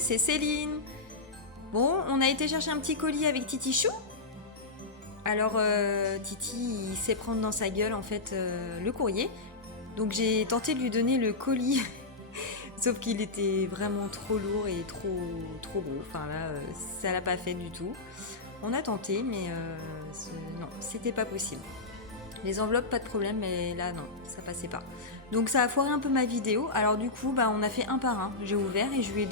c'est Céline. Bon, on a été chercher un petit colis avec Titi Chou. Alors, Titi, il sait prendre dans sa gueule, en fait, le courrier. Donc, j'ai tenté de lui donner le colis. Sauf qu'il était vraiment trop lourd et trop gros. Enfin, là, ça l'a pas fait du tout. On a tenté, mais non, c'était pas possible. Les enveloppes, pas de problème, mais là, non, ça passait pas. Donc, ça a foiré un peu ma vidéo. Alors, du coup, bah, on a fait un par un. J'ai ouvert et je lui ai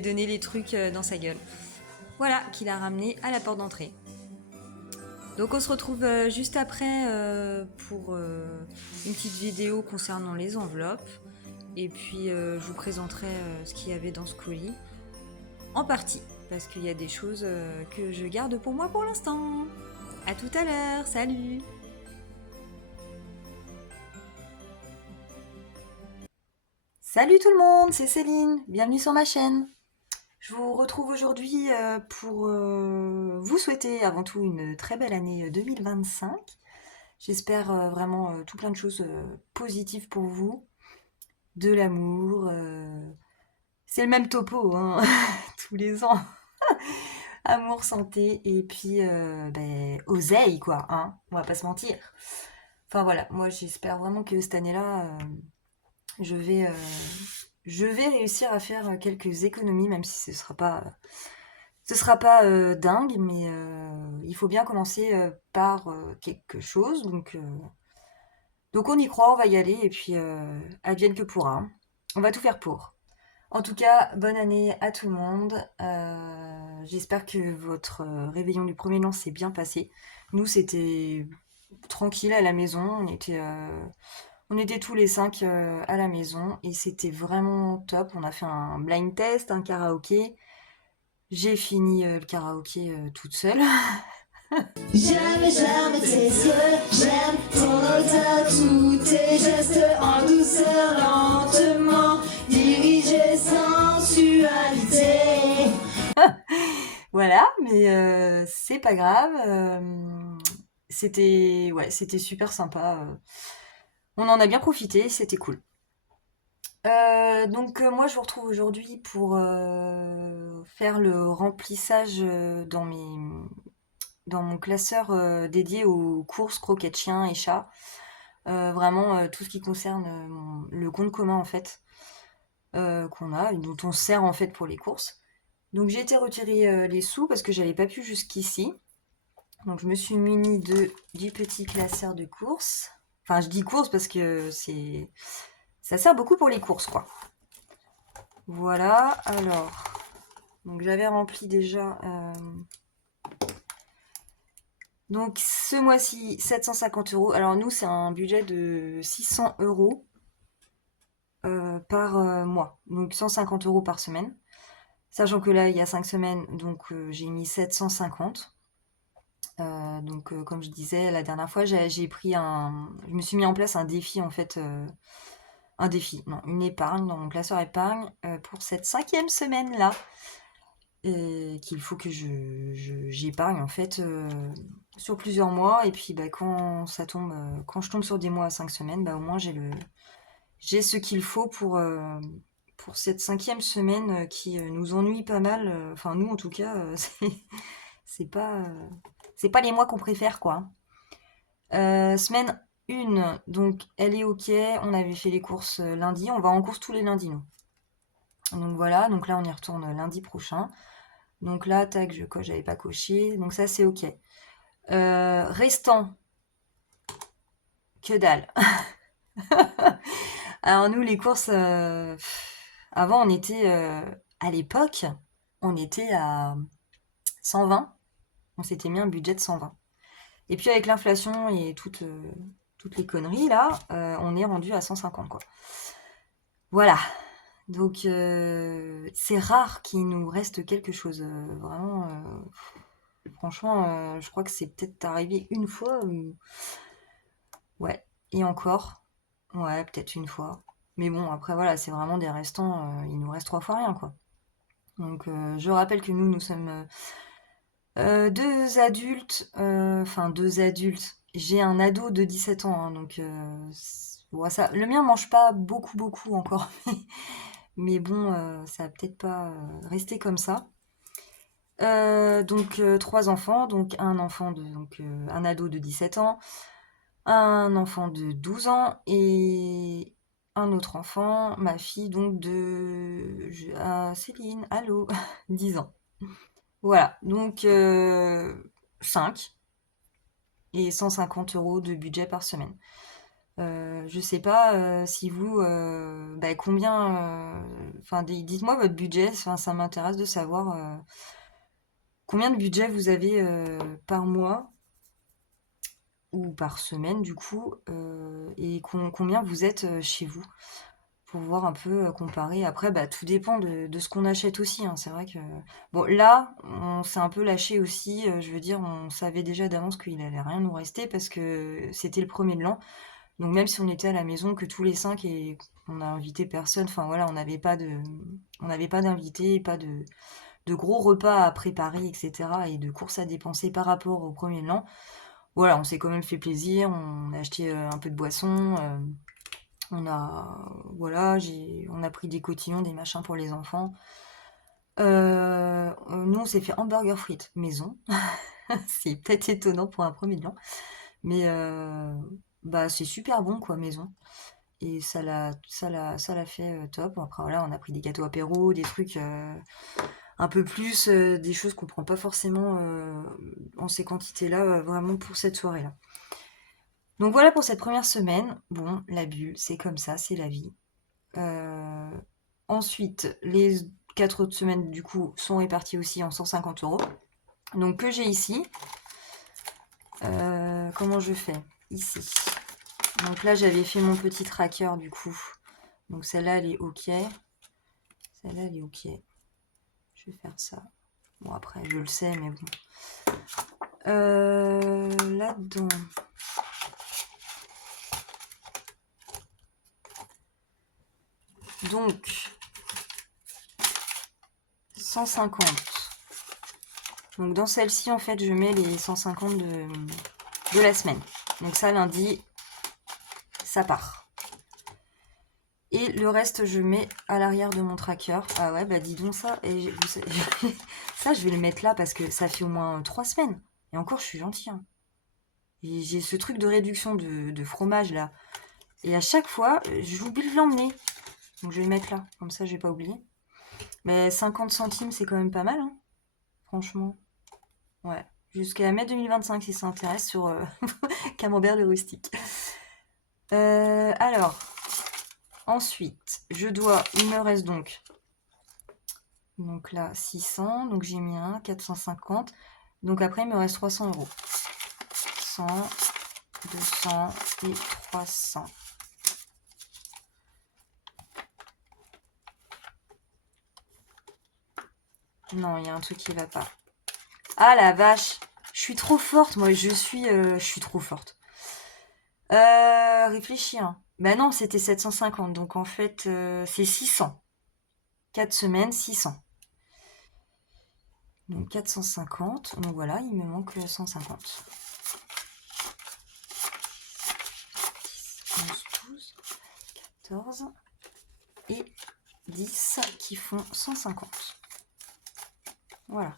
donné les trucs dans sa gueule. Voilà, qu'il a ramené à la porte d'entrée. Donc on se retrouve juste après pour une petite vidéo concernant les enveloppes. Et puis je vous présenterai ce qu'il y avait dans ce colis. En partie, parce qu'il y a des choses que je garde pour moi pour l'instant. A tout à l'heure, salut! Salut tout le monde, c'est Céline, bienvenue sur ma chaîne. Je vous retrouve aujourd'hui pour vous souhaiter avant tout une très belle année 2025. J'espère vraiment tout plein de choses positives pour vous, de l'amour. C'est le même topo, hein, tous les ans. Amour, santé et puis oseille, quoi, hein, on va pas se mentir. Enfin voilà, moi j'espère vraiment que cette année-là, je vais, euh, je vais réussir à faire quelques économies, même si ce sera pas dingue, mais il faut bien commencer par quelque chose. Donc on y croit, on va y aller, et puis advienne que pourra, hein. On va tout faire pour. En tout cas, bonne année à tout le monde. J'espère que votre réveillon du 1er an s'est bien passé. Nous, c'était tranquille à la maison. On était tous les 5 à la maison et c'était vraiment top. On a fait un blind test, un karaoké. J'ai fini le karaoké toute seule. J'aime, j'aime tes yeux, j'aime ton odeur, tous tes gestes en douceur, lentement, dirigés sensualité. Voilà, mais c'est pas grave. C'était super sympa. On en a bien profité, c'était cool. Donc moi je vous retrouve aujourd'hui pour faire le remplissage dans mon classeur dédié aux courses croquettes chiens et chats. Vraiment tout ce qui concerne le compte commun en fait qu'on a, et dont on se sert en fait pour les courses. Donc j'ai été retirer les sous parce que j'avais pas pu jusqu'ici. Donc je me suis munie du petit classeur de courses. Enfin je dis courses parce que ça sert beaucoup pour les courses quoi. Voilà, alors. Donc j'avais rempli déjà. Donc ce mois-ci, 750 euros. Alors nous, c'est un budget de 600 euros par mois. Donc 150 euros par semaine. Sachant que là, il y a 5 semaines, donc j'ai mis 750. Comme je disais la dernière fois, je me suis mis en place un défi en fait. Un défi, non, une épargne dans mon classeur épargne pour cette 5e semaine-là. Qu'il faut que j'épargne en fait sur plusieurs mois et puis quand ça tombe quand je tombe sur des mois à 5 semaines, au moins j'ai ce qu'il faut pour cette 5e semaine qui nous ennuie pas mal, enfin nous en tout cas c'est pas les mois qu'on préfère quoi. Semaine 1, donc elle est ok, on avait fait les courses lundi, on va en course tous les lundis nous. Donc voilà, donc là on y retourne lundi prochain. Donc là, tac, je coche, j'avais pas coché. Donc ça, c'est ok. Restant, que dalle. Alors nous, les courses, avant, à l'époque, on était à 120. On s'était mis un budget de 120. Et puis avec l'inflation et toutes les conneries, là, on est rendu à 150, quoi. Voilà. Donc c'est rare qu'il nous reste quelque chose. Vraiment, franchement, je crois que c'est peut-être arrivé une fois. Ouais, et encore. Ouais, peut-être une fois. Mais bon, après voilà, c'est vraiment des restants. Il nous reste 3 fois rien, quoi. Donc je rappelle que nous sommes deux adultes. Enfin, deux adultes. J'ai un ado de 17 ans, hein, donc bon, ça, le mien mange pas beaucoup, beaucoup encore. Mais bon, ça va peut-être pas rester comme ça. Donc 3 enfants, donc un ado de 17 ans, un enfant de 12 ans et un autre enfant, ma fille donc Céline, allô, 10 ans. Voilà, donc 5 et 150 € de budget par semaine. Je sais pas si vous, combien, enfin dites-moi votre budget, enfin, ça m'intéresse de savoir combien de budget vous avez par mois ou par semaine du coup, et combien vous êtes chez vous pour voir un peu comparer. Après, bah, tout dépend de ce qu'on achète aussi, hein. C'est vrai que bon là, on s'est un peu lâché aussi. Je veux dire, on savait déjà d'avance qu'il allait rien nous rester parce que c'était le premier de l'an. Donc même si on était à la maison que tous les cinq et on a invité personne, enfin voilà, on n'avait pas d'invités, pas de gros repas à préparer, etc. et de courses à dépenser par rapport au premier de l'an. Voilà, on s'est quand même fait plaisir, on a acheté un peu de boisson, voilà, on a pris des cotillons, des machins pour les enfants. Nous, on s'est fait hamburger frites maison. C'est peut-être étonnant pour un premier de l'an, mais bah c'est super bon quoi maison. Et ça l'a fait top. Après voilà, on a pris des gâteaux apéro, des trucs un peu plus, des choses qu'on prend pas forcément en ces quantités-là, vraiment pour cette soirée-là. Donc voilà pour cette première semaine. Bon, la bulle, c'est comme ça, c'est la vie. Euh, Ensuite, les 4 autres semaines, du coup, sont réparties aussi en 150 €. Donc que j'ai ici. Comment je fais? Ici. Donc là, j'avais fait mon petit tracker, du coup. Donc celle-là, elle est OK. Celle-là, elle est OK. Je vais faire ça. Bon, après, je le sais, mais bon. Là-dedans. Donc, 150. Donc dans celle-ci, en fait, je mets les 150 de la semaine. Donc ça, lundi, ça part. Et le reste, je mets à l'arrière de mon tracker. Ah ouais, bah dis donc ça. Et ça, je vais le mettre là parce que ça fait au moins 3 semaines. Et encore, je suis gentille, hein. Et j'ai ce truc de réduction de fromage là. Et à chaque fois, j'oublie de l'emmener. Donc je vais le mettre là. Comme ça, je vais pas oublier. Mais 50 centimes, c'est quand même pas mal, hein. Franchement. Ouais. Jusqu'à mai 2025 si ça intéresse sur Camembert le rustique. Alors, ensuite, il me reste donc là 600, donc j'ai mis 450. Donc après, il me reste 300 €. 100, 200 et 300. Non, il y a un truc qui va pas. Ah la vache, je suis trop forte, moi, je suis trop forte. Réfléchis, hein. Bah non, c'était 750, donc en fait, c'est 600. 4 semaines, 600. Donc 450, donc voilà, il me manque 150. 11, 12, 14 et 10 qui font 150. Voilà.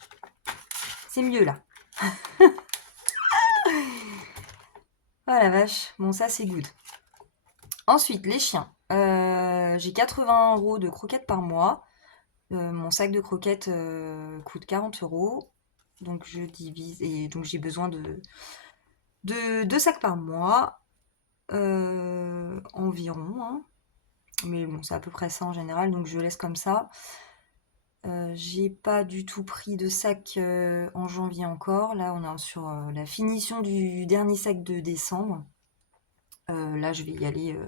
C'est mieux là. Ah la vache. Bon, ça c'est good. Ensuite, les chiens. J'ai 80 € de croquettes par mois. Mon sac de croquettes coûte 40 €. Donc je divise. Et donc j'ai besoin de 2 sacs par mois. Environ, hein. Mais bon, c'est à peu près ça en général. Donc je laisse comme ça. J'ai pas du tout pris de sac en janvier encore. Là, on est sur la finition du dernier sac de décembre. Là, je vais y aller.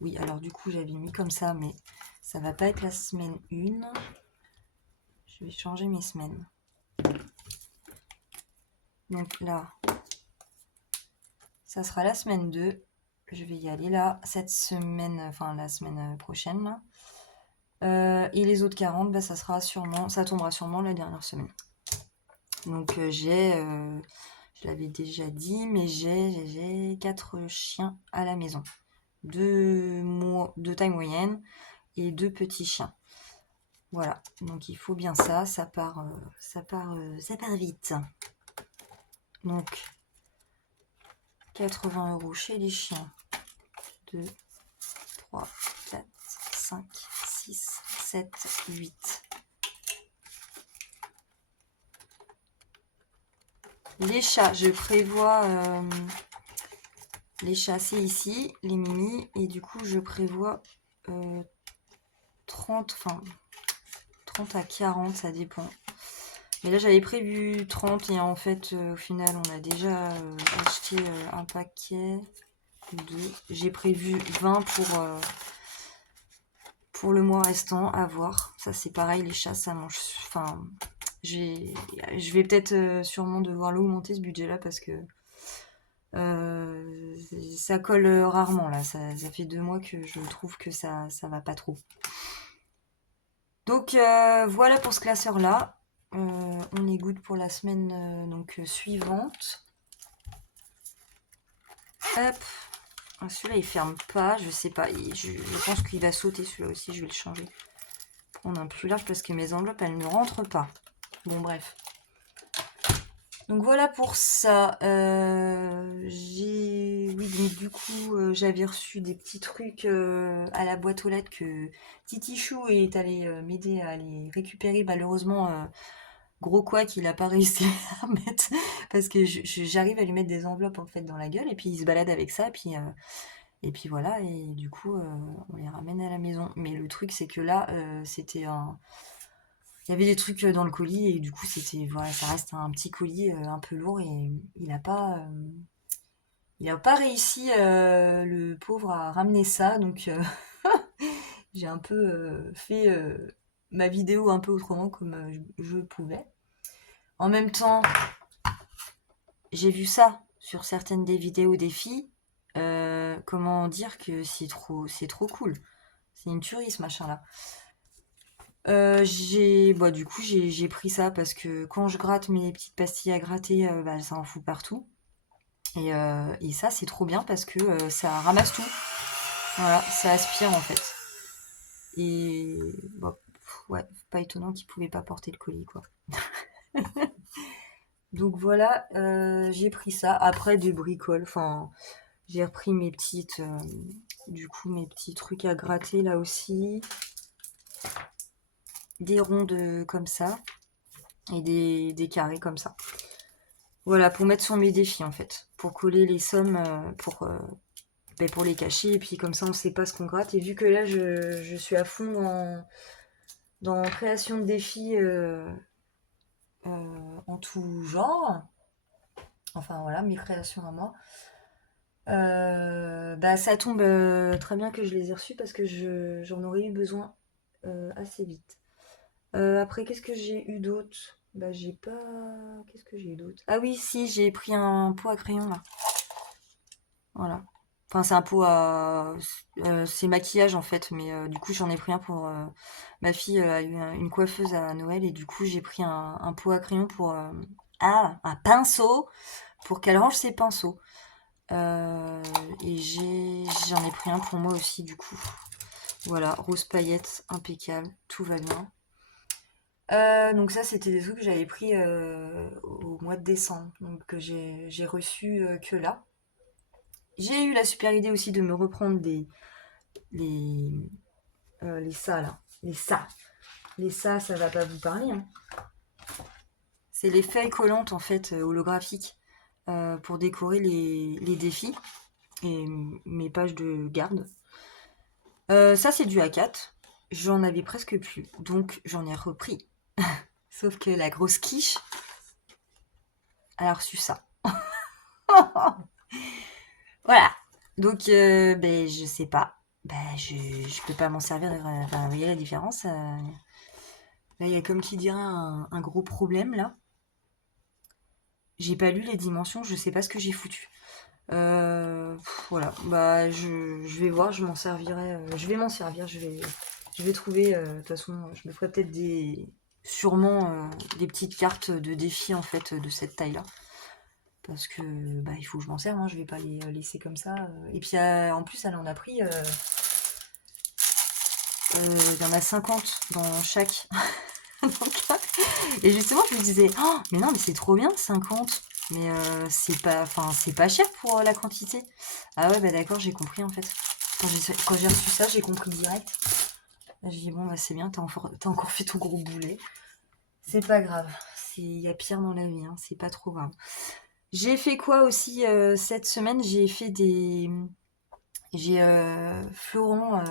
Oui, alors du coup, j'avais mis comme ça, mais ça va pas être la semaine 1. Je vais changer mes semaines. Donc là, ça sera la semaine 2. Je vais y aller là, cette semaine, enfin la semaine prochaine là. Et les autres 40, bah, ça tombera sûrement la dernière semaine. Donc je l'avais déjà dit, mais j'ai 4 chiens à la maison. De taille moyenne et 2 petits chiens. Voilà, donc il faut bien ça, ça part vite. Donc 80 € chez les chiens. 2, 3, 4, 5, 6, 7, 8. Les chats, je prévois les chats, c'est ici, les mimis, et du coup je prévois 30 à 40, ça dépend. Mais là j'avais prévu 30 et en fait au final on a déjà acheté un paquet ou deux. J'ai prévu 20 pour le mois restant, à voir. Ça c'est pareil, les chats ça mange. Enfin, je vais peut-être sûrement devoir l'augmenter ce budget là parce que ça colle rarement là. Ça fait 2 mois que je trouve que ça va pas trop. Donc voilà pour ce classeur là. On est good pour la semaine suivante. Hop. Celui-là il ferme pas, je sais pas. Je pense qu'il va sauter celui-là aussi, je vais le changer. Prendre un plus large parce que mes enveloppes elles ne rentrent pas. Bon bref. Donc voilà pour ça. Oui, donc du coup, j'avais reçu des petits trucs à la boîte aux lettres que Titi Chou est allé m'aider à les récupérer. Malheureusement, gros quoi qu'il a pas réussi à mettre parce que j'arrive à lui mettre des enveloppes en fait dans la gueule et puis il se balade avec ça et puis voilà et du coup on les ramène à la maison. Mais le truc c'est que là c'était un il y avait des trucs dans le colis et du coup c'était voilà ça reste un petit colis un peu lourd et il a pas réussi le pauvre à ramener ça donc j'ai un peu fait ma vidéo un peu autrement comme je pouvais. En même temps j'ai vu ça sur certaines des vidéos des filles. Comment dire que c'est trop cool, c'est une tuerie ce machin là. Du coup j'ai pris ça parce que quand je gratte mes petites pastilles à gratter, ça en fout partout. Et ça c'est trop bien parce que ça ramasse tout. Voilà, ça aspire en fait. Et bon, ouais, pas étonnant qu'ils pouvaient pas porter le colis quoi. Donc voilà, j'ai pris ça. Après des bricoles, enfin j'ai repris mes petits trucs à gratter là aussi. Des rondes comme ça. Et des carrés comme ça. Voilà, pour mettre sur mes défis en fait. Pour coller les sommes, pour les cacher. Et puis comme ça, on sait pas ce qu'on gratte. Et vu que là, je suis à fond dans création de défis en tout genre. Enfin voilà, mes créations à moi. Ça tombe très bien que je les ai reçus parce que j'en aurais eu besoin assez vite. Après, qu'est-ce que j'ai eu d'autre? J'ai pas. Qu'est-ce que j'ai eu d'autre? Ah oui, si, j'ai pris un pot à crayon là. Voilà. Enfin, c'est un pot à. C'est maquillage en fait, mais du coup, j'en ai pris un pour. Ma fille a eu une coiffeuse à Noël et du coup, j'ai pris un pot à crayon pour. Un pinceau pour qu'elle range ses pinceaux. Et j'en ai pris un pour moi aussi, du coup. Voilà, rose paillette, impeccable, tout va bien. Donc ça, c'était des trucs que j'avais pris au mois de décembre, donc que j'ai reçu que là. J'ai eu la super idée aussi de me reprendre les ça là, les ça va pas vous parler. Hein. C'est les feuilles collantes en fait holographiques pour décorer les défis et mes pages de garde. Ça c'est du A4. J'en avais presque plus, donc j'en ai repris. Sauf que la grosse quiche, elle a reçu ça. Voilà. Donc, je sais pas. Je peux pas m'en servir. Enfin, vous voyez la différence. Là, il y a comme qui dirait un gros problème là. J'ai pas lu les dimensions, je sais pas ce que j'ai foutu. Voilà. Je vais voir, je m'en servirai. Je vais m'en servir. Je vais trouver. De toute façon, je me ferai peut-être sûrement des petites cartes de défi en fait de cette taille là. Parce que il faut que je m'en serve, hein, je vais pas les laisser comme ça. Et puis en plus elle en a pris il y en a 50 dans chaque. Donc, et justement, je me disais, oh, mais non, mais c'est trop bien, 50. Mais c'est pas cher pour la quantité. Ah ouais, bah d'accord, j'ai compris en fait. Quand j'ai reçu ça, j'ai compris direct. J'ai dit, bon, bah c'est bien, t'as encore fait ton gros boulet. C'est pas grave. Il y a pire dans la vie, hein, c'est pas trop grave. J'ai fait quoi aussi cette semaine? J'ai Florent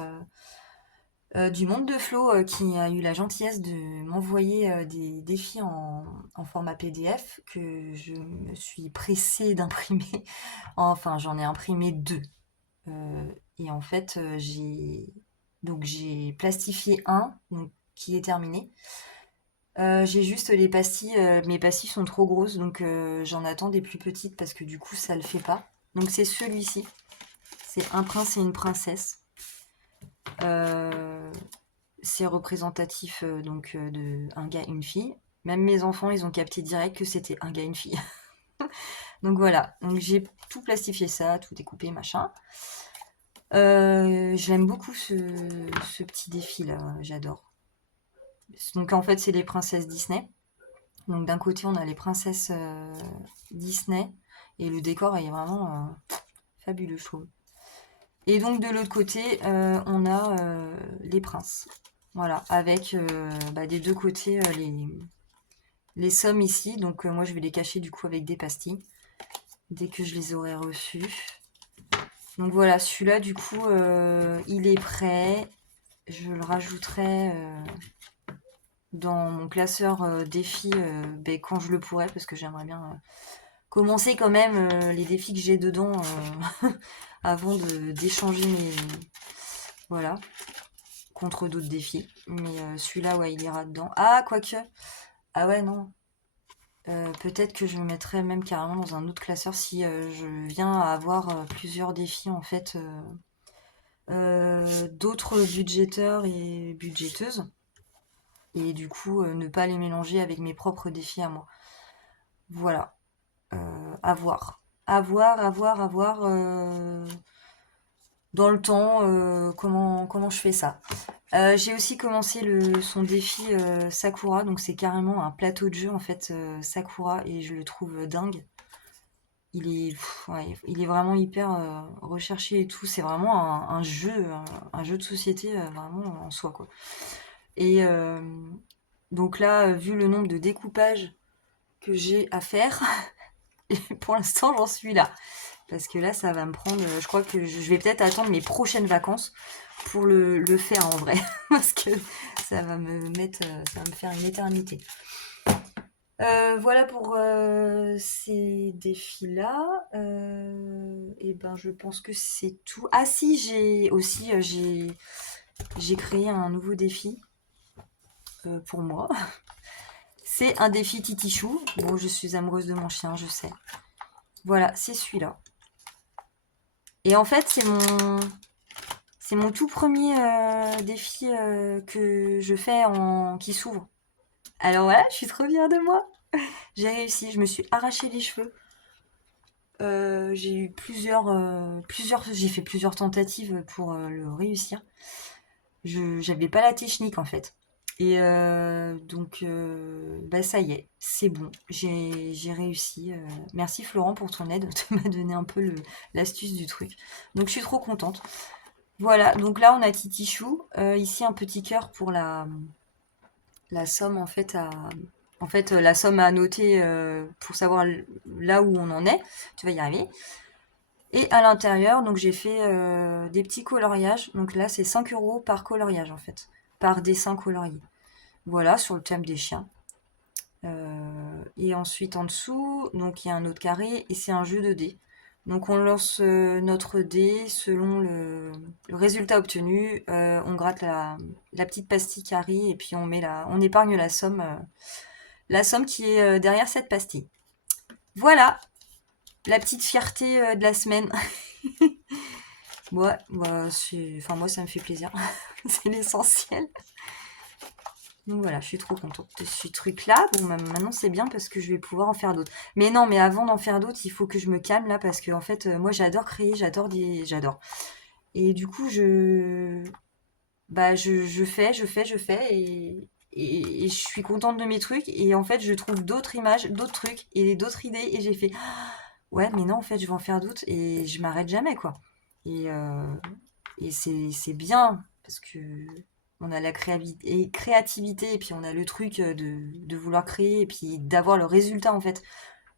du Monde de Flo qui a eu la gentillesse de m'envoyer des défis en format PDF que je me suis pressée d'imprimer. Enfin, j'en ai imprimé 2. Et en fait, j'ai plastifié un donc, qui est terminé. J'ai juste les pastilles, mes pastilles sont trop grosses, donc j'en attends des plus petites parce que du coup ça le fait pas. Donc c'est celui-ci, c'est un prince et une princesse. Euh, c'est représentatif de un gars et une fille. Même mes enfants, ils ont capté direct que c'était un gars et une fille. Donc voilà, donc j'ai tout plastifié ça, tout découpé, machin. J'aime beaucoup ce petit défi là, j'adore. Donc en fait, c'est les princesses Disney. Donc d'un côté, on a les princesses Disney et le décor est vraiment fabuleux, je trouve. Et donc de l'autre côté, on a les princes. Voilà, avec des deux côtés les sommes ici. Donc moi, je vais les cacher du coup avec des pastilles dès que je les aurai reçues. Donc voilà, celui-là, du coup, il est prêt. Je le rajouterai dans mon classeur défi quand je le pourrai, parce que j'aimerais bien commencer quand même les défis que j'ai dedans avant d'échanger mes... Voilà, contre d'autres défis. Mais celui-là, ouais, il ira dedans. Ah, quoique. Ah ouais, non. Peut-être que je me mettrai même carrément dans un autre classeur si je viens à avoir plusieurs défis en fait d'autres budgéteurs et budgéteuses et du coup ne pas les mélanger avec mes propres défis à moi. Voilà, à voir. À voir, à voir, à voir dans le temps comment je fais ça. J'ai aussi commencé son défi Sakura, donc c'est carrément un plateau de jeu en fait Sakura et je le trouve dingue. Il est vraiment hyper recherché et tout. C'est vraiment un jeu de société vraiment en soi quoi. Et donc là, vu le nombre de découpages que j'ai à faire, et pour l'instant j'en suis là. Parce que là, ça va me prendre. Je crois que je vais peut-être attendre mes prochaines vacances pour le faire en vrai. Parce que ça va me faire une éternité. Voilà pour ces défis-là. Et ben, je pense que c'est tout. Ah si, j'ai créé un nouveau défi pour moi. C'est un défi titichou. Bon, je suis amoureuse de mon chien, je sais. Voilà, c'est celui-là. Et en fait, c'est mon tout premier défi que je fais qui s'ouvre. Alors voilà, je suis trop fière de moi. J'ai réussi, je me suis arraché les cheveux. J'ai eu j'ai fait plusieurs tentatives pour le réussir. J'avais pas la technique en fait. Et donc, ça y est, c'est bon, j'ai réussi. Merci Florent pour ton aide, tu m'as donné un peu l'astuce du truc. Donc je suis trop contente. Voilà, donc là on a Titichou. Ici un petit cœur pour la somme la somme à noter pour savoir là où on en est. Tu vas y arriver. Et à l'intérieur, donc j'ai fait des petits coloriages. Donc là, c'est 5 € par coloriage en fait, par dessin colorié. Voilà, sur le thème des chiens. Et ensuite en dessous, donc il y a un autre carré et c'est un jeu de dés. Donc on lance notre dé selon le résultat obtenu. On gratte la petite pastille qui arrive et puis on épargne la somme qui est derrière cette pastille. Voilà, la petite fierté de la semaine. Ouais, moi ça me fait plaisir. C'est l'essentiel. Donc voilà, je suis trop contente de ce truc-là. Bon, maintenant c'est bien parce que je vais pouvoir en faire d'autres. Mais non, mais avant d'en faire d'autres, il faut que je me calme là parce que en fait, moi j'adore créer, j'adore. Et du coup, bah je fais et je suis contente de mes trucs et en fait je trouve d'autres images, d'autres trucs et d'autres idées et j'ai fait ouais mais non en fait je vais en faire d'autres et je m'arrête jamais quoi. Et, et c'est bien parce que on a la créativité et puis on a le truc de vouloir créer et puis d'avoir le résultat en fait.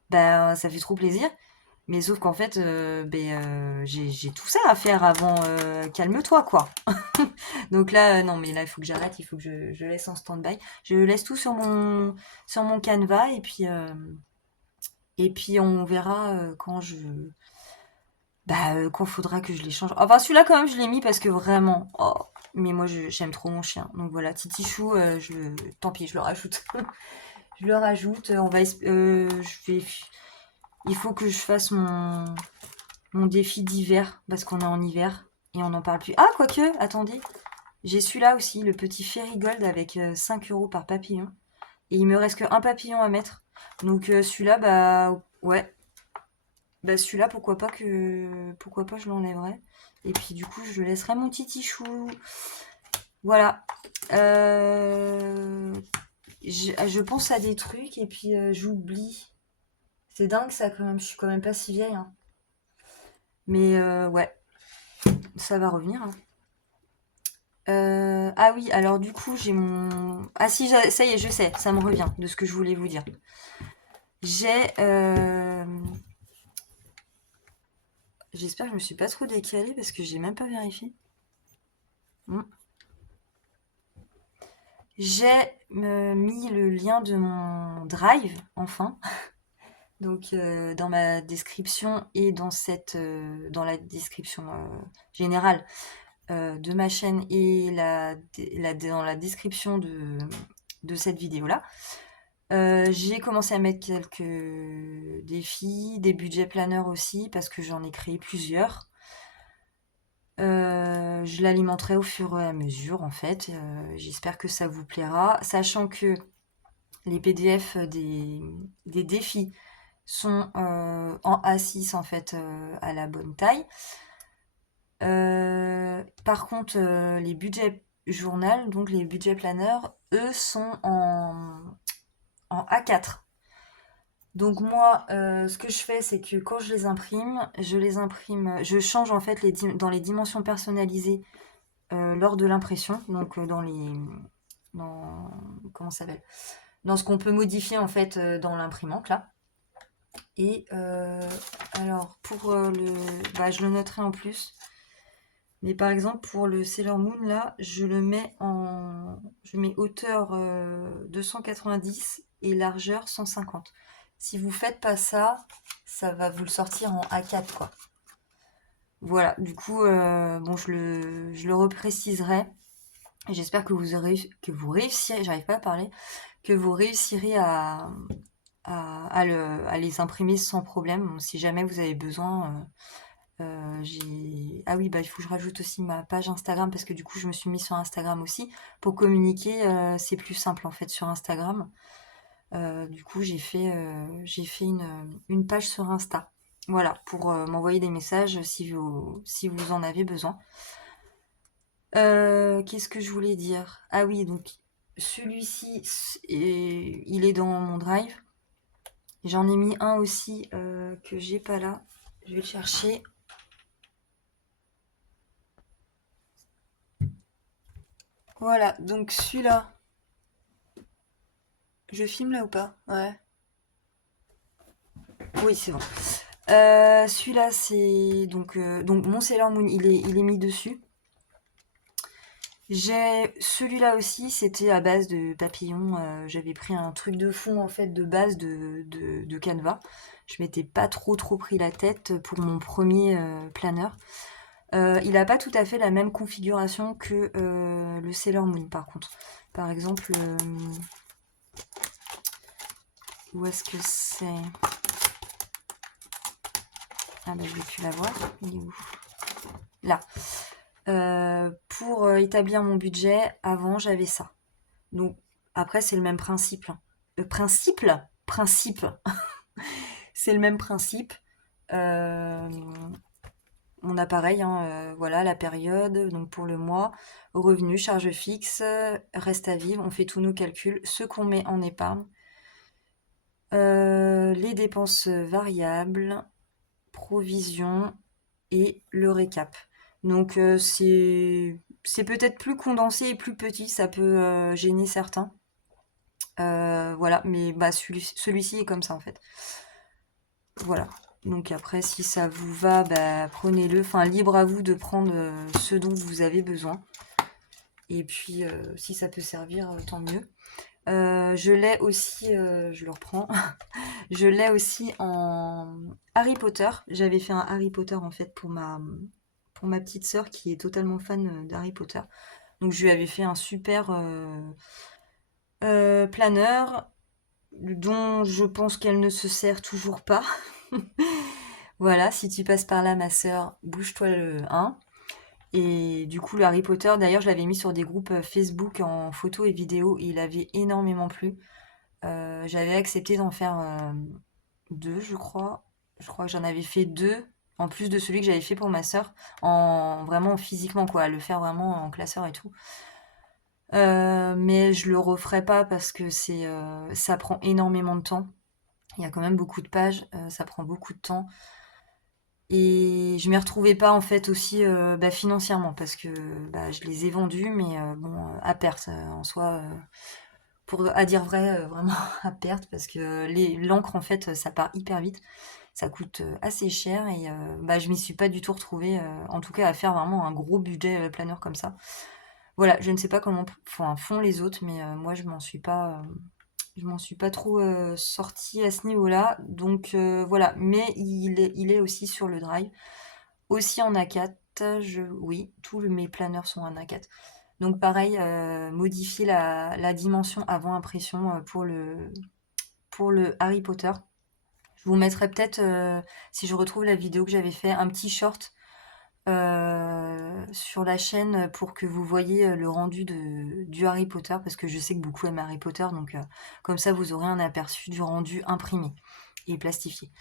Ben ça fait trop plaisir. Mais sauf qu'en fait, j'ai tout ça à faire avant. Calme-toi, quoi. Donc là, non, mais là, il faut que j'arrête. Il faut que je laisse en stand-by. Je laisse tout sur mon Canva et puis on verra quand faudra que je les change. Enfin, celui-là, quand même, je l'ai mis parce que vraiment. Oh, mais moi, j'aime trop mon chien. Donc voilà, Titichou, tant pis, je le rajoute. Je le rajoute. Il faut que je fasse mon défi d'hiver, parce qu'on est en hiver et on n'en parle plus. Ah, quoique, attendez, j'ai celui-là aussi, le petit Fairy-Gold avec 5 euros par papillon. Et il me reste qu'un papillon à mettre. Donc celui-là, bah ouais, bah celui-là, pourquoi pas je l'enlèverai. Et puis du coup, je laisserai mon titi chou. Voilà. Je pense à des trucs et puis j'oublie. C'est dingue ça quand même, je suis quand même pas si vieille. Hein. Mais ouais, ça va revenir. Hein. Ah oui, alors du coup, j'ai mon... Ah si, ça y est, je sais, ça me revient de ce que je voulais vous dire. J'ai... J'espère que je me suis pas trop décalée parce que j'ai même pas vérifié. Hmm. J'ai mis le lien de mon Drive, enfin. Donc dans ma description et dans la description générale de ma chaîne et dans la description de cette vidéo-là. J'ai commencé à mettre quelques défis, des budgets planeurs aussi, parce que j'en ai créé plusieurs. Je l'alimenterai au fur et à mesure, en fait. J'espère que ça vous plaira. Sachant que les PDF des défis sont en A6, en fait, à la bonne taille. Par contre, les budgets journal, donc les budgets planeurs, eux sont en A4. Donc moi, ce que je fais, c'est que quand je change en fait dans les dimensions personnalisées lors de l'impression, donc comment ça s'appelle? Dans ce qu'on peut modifier en fait dans l'imprimante là. Et alors je le noterai en plus. Mais par exemple pour le Sailor Moon là, je mets hauteur 290 et largeur 150. Si vous faites pas ça, ça va vous le sortir en A4 quoi. Voilà, du coup, bon, je le repréciserai. J'espère que vous réussirez, j'arrive pas à parler, que vous réussirez à les imprimer sans problème. Bon, si jamais vous avez besoin, ah oui, bah il faut que je rajoute aussi ma page Instagram parce que du coup, je me suis mis sur Instagram aussi pour communiquer. C'est plus simple en fait sur Instagram. Du coup, j'ai fait une page sur Insta. Voilà, pour m'envoyer des messages si vous en avez besoin. Qu'est-ce que je voulais dire? Ah oui, donc celui-ci, il est dans mon drive. J'en ai mis un aussi que j'ai pas là. Je vais le chercher. Voilà, donc celui-là. Je filme là ou pas? Ouais. Oui, c'est bon. Celui-là, c'est donc mon Sailor Moon, il est mis dessus. J'ai celui-là aussi, c'était à base de papillons. J'avais pris un truc de fond en fait de base de Canva. Je m'étais pas trop pris la tête pour mon premier planeur. Il a pas tout à fait la même configuration que le Sailor Moon par contre. Par exemple, où est-ce que c'est? Ah bah je vais plus la voir. Il est où? Là. Pour établir mon budget, avant j'avais ça. Donc après c'est le même principe. Hein. Principe. C'est le même principe. mon appareil, hein, voilà la période, donc pour le mois, revenus, charges fixes, reste à vivre, on fait tous nos calculs, ce qu'on met en épargne, les dépenses variables, provisions et le récap. Donc c'est peut-être plus condensé et plus petit, ça peut gêner certains. Voilà, mais bah, celui-ci est comme ça en fait. Voilà. Donc après, si ça vous va, bah, prenez-le. Enfin, libre à vous de prendre ce dont vous avez besoin. Et puis, si ça peut servir, tant mieux. Je l'ai aussi, je le reprends. Je l'ai aussi en Harry Potter. J'avais fait un Harry Potter en fait pour ma petite sœur qui est totalement fan d'Harry Potter. Donc je lui avais fait un super planeur dont je pense qu'elle ne se sert toujours pas. Voilà, si tu passes par là, ma sœur, bouge-toi le 1. Et du coup, le Harry Potter, d'ailleurs, je l'avais mis sur des groupes Facebook en photo et vidéo, et il avait énormément plu. J'avais accepté d'en faire deux, je crois. Je crois que j'en avais fait deux, en plus de celui que j'avais fait pour ma sœur, vraiment physiquement, quoi, le faire vraiment en classeur et tout. Mais je le referai pas parce que ça prend énormément de temps. Il y a quand même beaucoup de pages, ça prend beaucoup de temps. Et je m'y retrouvais pas en fait aussi bah, financièrement parce que bah, je les ai vendus, mais bon, à perte en soi. Pour à dire vrai, vraiment à perte parce que l'encre en fait ça part hyper vite. Ça coûte assez cher et bah, je m'y suis pas du tout retrouvée, en tout cas à faire vraiment un gros budget planeur comme ça. Voilà, je ne sais pas comment enfin, font les autres, mais moi je m'en suis pas trop sortie à ce niveau-là. Donc voilà, mais il est aussi sur le drive, aussi en A4. Oui, tous mes planeurs sont en A4. Donc pareil, modifier la dimension avant impression pour le Harry Potter. Je vous mettrai peut-être, si je retrouve la vidéo que j'avais fait, un petit short sur la chaîne pour que vous voyez le rendu du Harry Potter, parce que je sais que beaucoup aiment Harry Potter, donc comme ça vous aurez un aperçu du rendu imprimé et plastifié.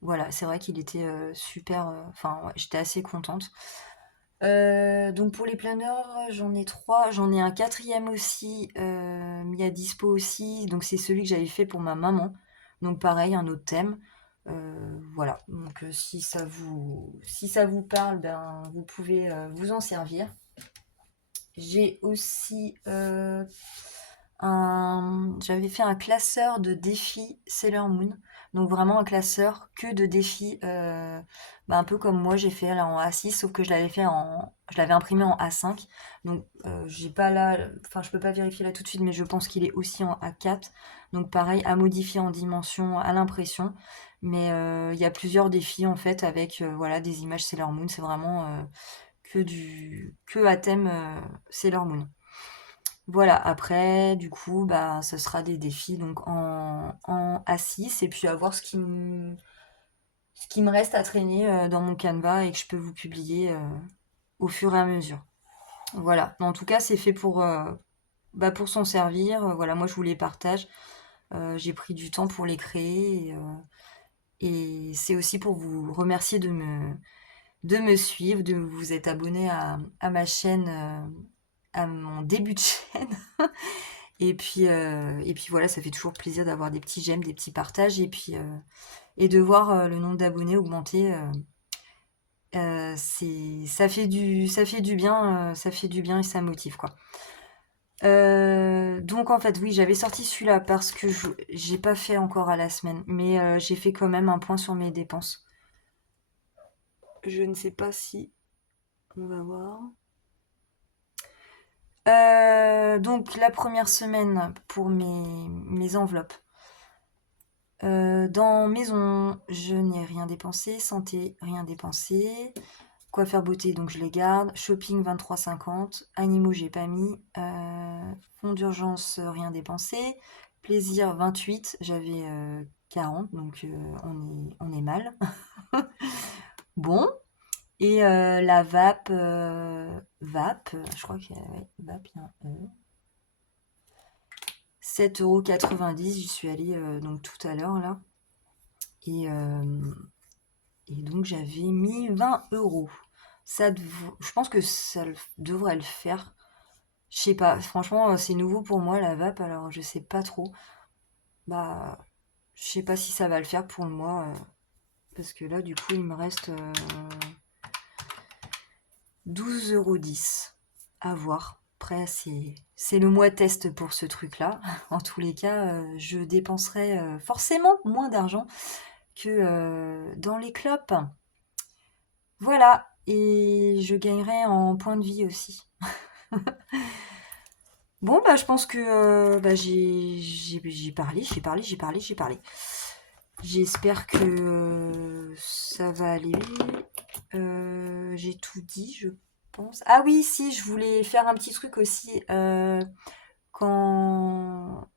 Voilà, c'est vrai qu'il était super, enfin ouais, j'étais assez contente. Donc pour les planeurs, j'en ai trois. J'en ai un quatrième aussi, mis à dispo aussi. Donc c'est celui que j'avais fait pour ma maman. Donc pareil, un autre thème. Voilà. Donc si ça vous parle, ben vous pouvez vous en servir. J'ai aussi j'avais fait un classeur de défis Sailor Moon. Donc vraiment un classeur que de défis, bah, un peu comme moi j'ai fait là en A6, sauf que je l'avais imprimé en A5. Donc j'ai pas là, enfin je peux pas vérifier là tout de suite, mais je pense qu'il est aussi en A4. Donc pareil, à modifier en dimension à l'impression. Mais il y a plusieurs défis en fait avec voilà des images Sailor Moon. C'est vraiment que à thème Sailor Moon. Voilà, après, du coup, bah, ce sera des défis donc en A6 et puis à voir ce qui me reste à traîner dans mon Canva et que je peux vous publier au fur et à mesure. Voilà, en tout cas, c'est fait bah, pour s'en servir. Voilà, moi, je vous les partage. J'ai pris du temps pour les créer et c'est aussi pour vous remercier de me suivre, de vous être abonné à ma chaîne, à mon début de chaîne. Et puis voilà, ça fait toujours plaisir d'avoir des petits j'aime, des petits partages et de voir le nombre d'abonnés augmenter. Ça fait du bien, ça fait du bien et ça motive quoi. Donc en fait oui, j'avais sorti celui-là parce que j'ai pas fait encore à la semaine, mais j'ai fait quand même un point sur mes dépenses. Je ne sais pas si on va voir. Donc la première semaine pour mes enveloppes. Dans maison, je n'ai rien dépensé. Santé, rien dépensé. Coiffeur beauté, donc je les garde. Shopping, 23,50. Animaux, j'ai pas mis. Fonds d'urgence, rien dépensé. Plaisir, 28. J'avais 40, donc on est mal. Bon. Et la vape, je crois qu'il y a ouais, vape, il y a un E. 7,90 €, j'y suis allée donc tout à l'heure là. Et, euh, et donc j'avais mis 20 €. Je pense que devrait le faire. Je sais pas, franchement, c'est nouveau pour moi la vape, alors je sais pas trop. Bah, je sais pas si ça va le faire pour le mois, parce que là, du coup, il me reste 12,10 € à voir. Après, c'est le mois test pour ce truc-là. En tous les cas, je dépenserai forcément moins d'argent que dans les clopes. Voilà, et je gagnerai en points de vie aussi. Bon, bah, je pense que bah, j'ai parlé, j'ai parlé, j'ai parlé, j'ai parlé. J'espère que ça va aller. J'ai tout dit, je pense. Ah oui, si, je voulais faire un petit truc aussi. Quand,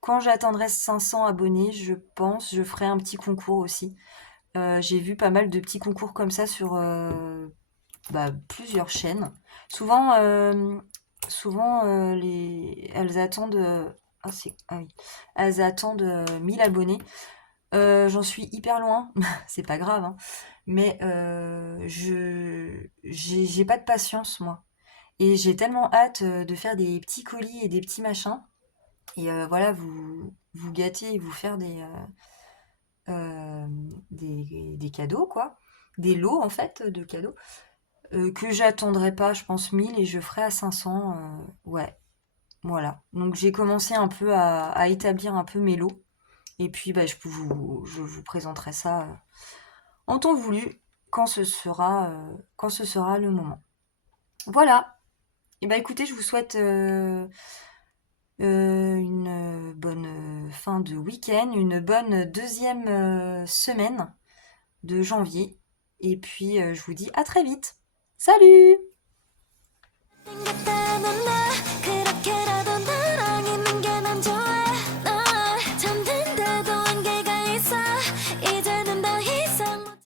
quand j'atteindrai 500 abonnés, je pense, je ferai un petit concours aussi. J'ai vu pas mal de petits concours comme ça sur bah, plusieurs chaînes. Souvent, elles attendent. Ah oui. Elles attendent 1000 abonnés. J'en suis hyper loin, c'est pas grave, hein. Mais j'ai pas de patience, moi. Et j'ai tellement hâte de faire des petits colis et des petits machins. Et voilà, vous gâter et vous faire des cadeaux, quoi. Des lots, en fait, de cadeaux. Que j'attendrai pas, je pense, 1000 et je ferai à 500. Ouais, voilà. Donc j'ai commencé un peu à établir un peu mes lots. Et puis bah, je vous présenterai ça en temps voulu quand ce sera le moment. Voilà. Et bah écoutez, je vous souhaite une bonne fin de week-end, une bonne deuxième semaine de janvier. Et puis je vous dis à très vite. Salut!